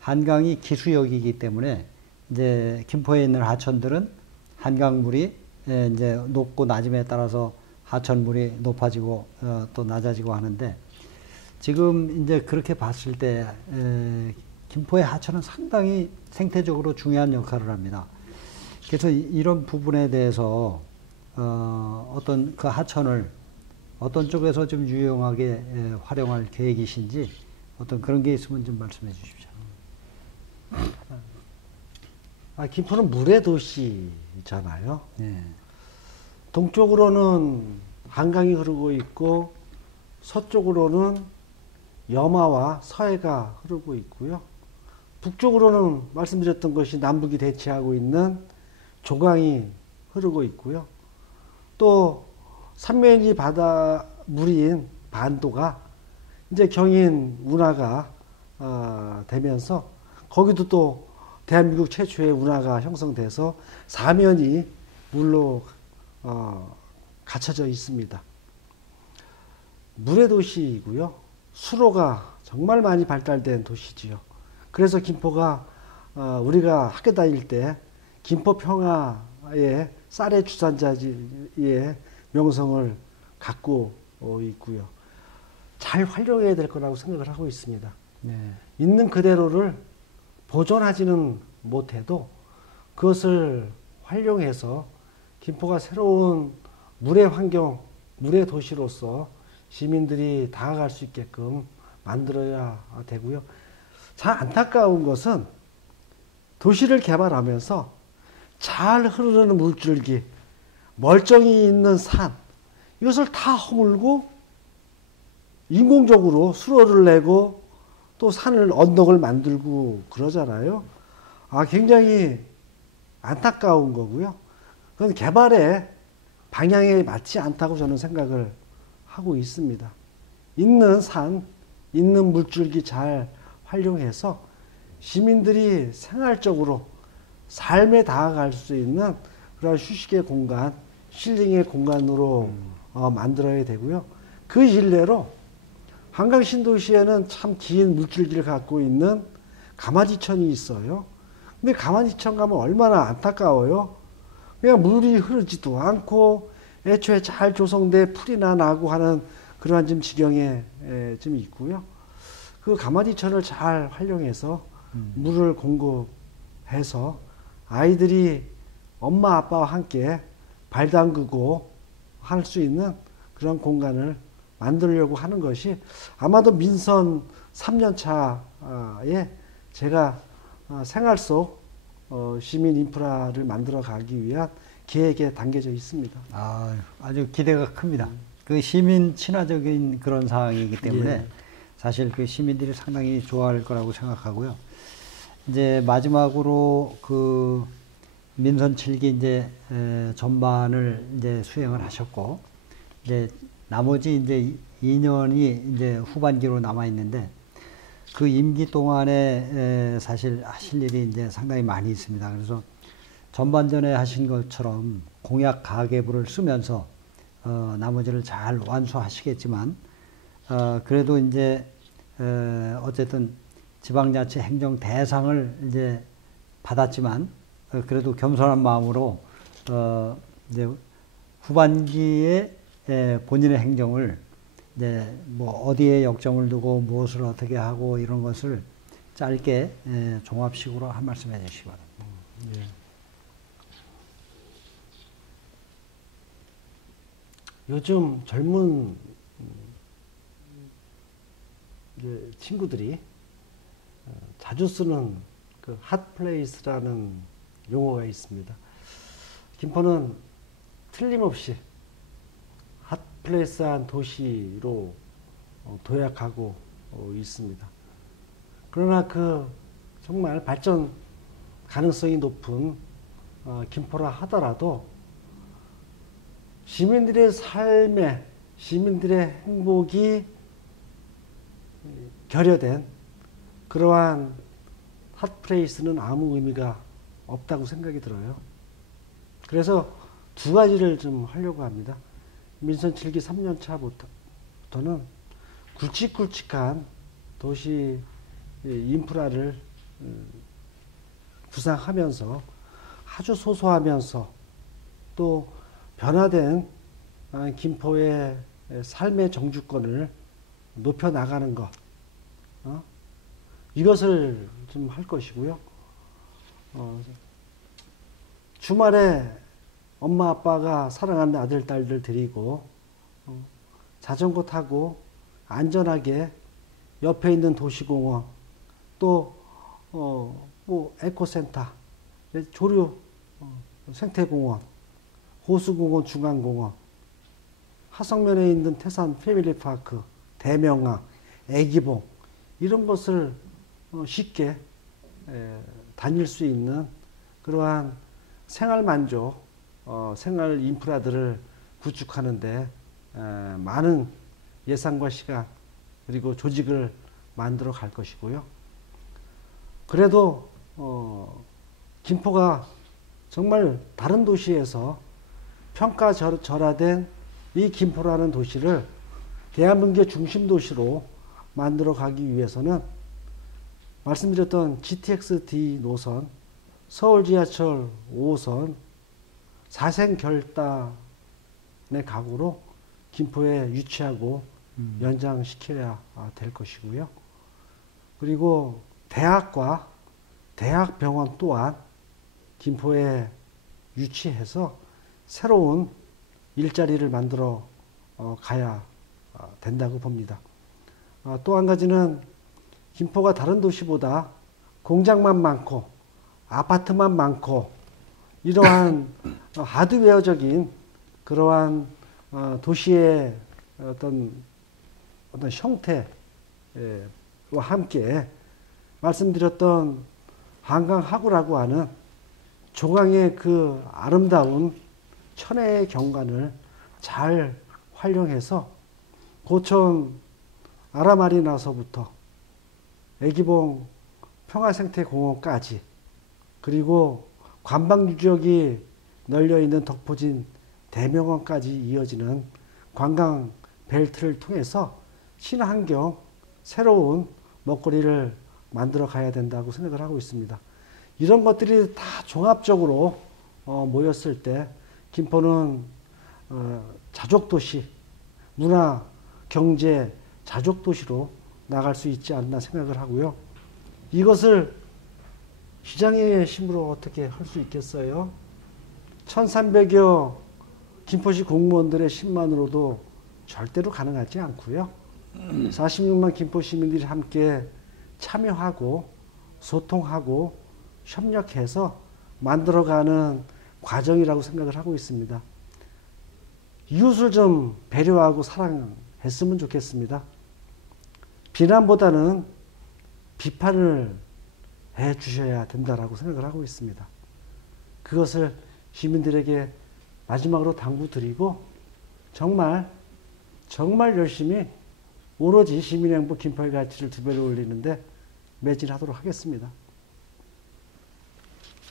한강이 기수역이기 때문에 이제 김포에 있는 하천들은 한강물이 이제 높고 낮음에 따라서 하천물이 높아지고 또 낮아지고 하는데 지금 이제 그렇게 봤을 때 김포의 하천은 상당히 생태적으로 중요한 역할을 합니다. 그래서 이런 부분에 대해서 어떤 그 하천을 어떤 쪽에서 좀 유용하게 활용할 계획이신지 어떤 그런 게 있으면 좀 말씀해 주십시오. 김포는 물의 도시잖아요. 네. 동쪽으로는 한강이 흐르고 있고 서쪽으로는 여마와 서해가 흐르고 있고요. 북쪽으로는 말씀드렸던 것이 남북이 대치하고 있는 조강이 흐르고 있고요. 또 삼면이 바다 물인 반도가 이제 경인 운하가 되면서 거기도 또 대한민국 최초의 운하가 형성돼서 사면이 물로 갖춰져 있습니다. 물의 도시이고요. 수로가 정말 많이 발달된 도시지요. 그래서 김포가 우리가 학교 다닐 때 김포 평화의 쌀의 주산지의 명성을 갖고 있고요. 잘 활용해야 될 거라고 생각을 하고 있습니다. 네. 있는 그대로를 보존하지는 못해도 그것을 활용해서 김포가 새로운 물의 환경, 물의 도시로서 시민들이 다가갈 수 있게끔 만들어야 되고요. 참 안타까운 것은 도시를 개발하면서 잘 흐르는 물줄기, 멀쩡히 있는 산, 이것을 다 허물고 인공적으로 수로를 내고 또 산을, 언덕을 만들고 그러잖아요. 굉장히 안타까운 거고요. 그건 개발의 방향에 맞지 않다고 저는 생각을 하고 있습니다. 있는 산, 있는 물줄기 잘 활용해서 시민들이 생활적으로 삶에 다가갈 수 있는 그런 휴식의 공간, 힐링의 공간으로 만들어야 되고요. 그 일례로 한강 신도시에는 참 긴 물줄기를 갖고 있는 가마지천이 있어요. 근데 가마지천 가면 얼마나 안타까워요. 그냥 물이 흐르지도 않고 애초에 잘 조성돼 풀이나 나고 하는 그러한 좀 지경에 좀 있고요. 그 가마지천을 잘 활용해서 물을 공급해서 아이들이 엄마 아빠와 함께 발 담그고 할 수 있는 그런 공간을 만들려고 하는 것이 아마도 민선 3년차에 제가 생활 속 시민 인프라를 만들어 가기 위한 계획에 담겨져 있습니다. 아주 기대가 큽니다. 그 시민 친화적인 그런 상황이기 때문에 예. 사실 그 시민들이 상당히 좋아할 거라고 생각하고요. 이제 마지막으로 그 민선 7기 이제 전반을 이제 수행을 하셨고, 이제 나머지 이제 2년이 이제 후반기로 남아 있는데 그 임기 동안에 사실 하실 일이 이제 상당히 많이 있습니다. 그래서 전반전에 하신 것처럼 공약 가계부를 쓰면서 나머지를 잘 완수하시겠지만 그래도 이제 어쨌든 지방자치 행정 대상을 이제 받았지만 그래도 겸손한 마음으로 이제 후반기에 본인의 행정을 이제 뭐 어디에 역점을 두고 무엇을 어떻게 하고 이런 것을 짧게 종합식으로 한 말씀 해주시기 바랍니다. 예. 요즘 젊은 친구들이 자주 쓰는 그 핫플레이스라는 용어가 있습니다. 김포는 틀림없이 핫플레이스한 도시로 도약하고 있습니다. 그러나 그 정말 발전 가능성이 높은 김포라 하더라도 시민들의 삶에, 시민들의 행복이 결여된 그러한 핫플레이스는 아무 의미가 없다고 생각이 들어요. 그래서 두 가지를 좀 하려고 합니다. 민선 7기 3년 차부터는 굵직굵직한 도시 인프라를 구상하면서 아주 소소하면서 또 변화된 김포의 삶의 정주권을 높여 나가는 것, 이것을 좀 할 것이고요. 주말에 엄마 아빠가 사랑하는 아들 딸들 데리고 자전거 타고 안전하게 옆에 있는 도시공원 또 뭐 에코센터, 조류 생태공원, 호수공원, 중앙공원, 하성면에 있는 태산 패밀리파크, 대명항, 애기봉 이런 것을 쉽게 다닐 수 있는 그러한 생활만족, 생활 인프라들을 구축하는데 많은 예산과 시간 그리고 조직을 만들어 갈 것이고요. 그래도 김포가 정말 다른 도시에서 평가절하된 이 김포라는 도시를 대한민국의 중심 도시로 만들어 가기 위해서는 말씀드렸던 GTX-D 노선, 서울 지하철 5호선, 사생 결단의 각오로 김포에 유치하고 연장시켜야 될 것이고요. 그리고 대학과 대학병원 또한 김포에 유치해서 새로운 일자리를 만들어 가야 된다고 봅니다. 또 한 가지는 김포가 다른 도시보다 공장만 많고 아파트만 많고 이러한 하드웨어적인 그러한 도시의 어떤 형태와 함께 말씀드렸던 한강하구라고 하는 조강의 그 아름다운 천혜의 경관을 잘 활용해서 고천 아라마리나서부터 애기봉 평화생태공원까지 그리고 관광유적이 널려있는 덕포진 대명원까지 이어지는 관광 벨트를 통해서 친환경 새로운 먹거리를 만들어 가야 된다고 생각을 하고 있습니다. 이런 것들이 다 종합적으로 모였을 때 김포는 자족도시, 문화, 경제, 자족도시로 나갈 수 있지 않나 생각을 하고요. 이것을 시장의 힘으로 어떻게 할 수 있겠어요? 1300여 김포시 공무원들의 힘만으로도 절대로 가능하지 않고요. 46만 김포 시민들이 함께 참여하고 소통하고 협력해서 만들어가는 과정이라고 생각을 하고 있습니다. 이웃을 좀 배려하고 사랑했으면 좋겠습니다. 비난보다는 비판을 해 주셔야 된다라고 생각을 하고 있습니다. 그것을 시민들에게 마지막으로 당부드리고 정말 열심히 오로지 시민의 행복 김포의 가치를 두 배로 올리는데 매진하도록 하겠습니다.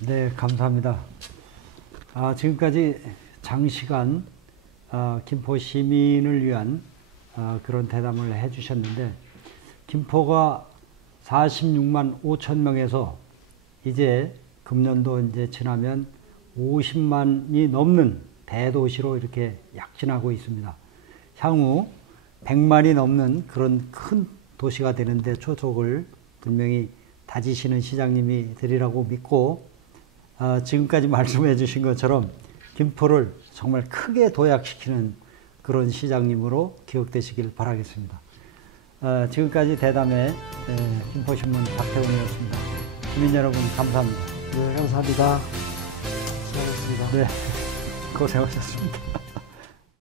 네, 감사합니다. 지금까지 장시간 김포 시민을 위한 그런 대담을 해주셨는데 김포가 46만 5천 명에서 이제 금년도 이제 지나면 50만이 넘는 대도시로 이렇게 약진하고 있습니다. 향후 100만이 넘는 그런 큰 도시가 되는데 초석을 분명히 다지시는 시장님이 되리라고 믿고 지금까지 말씀해 주신 것처럼 김포를 정말 크게 도약시키는 그런 시장님으로 기억되시길 바라겠습니다. 지금까지 대담의 김포신문 박태훈이었습니다. 시민 여러분 감사합니다. 네, 감사합니다. 수고하셨습니다. 네, 고생하셨습니다.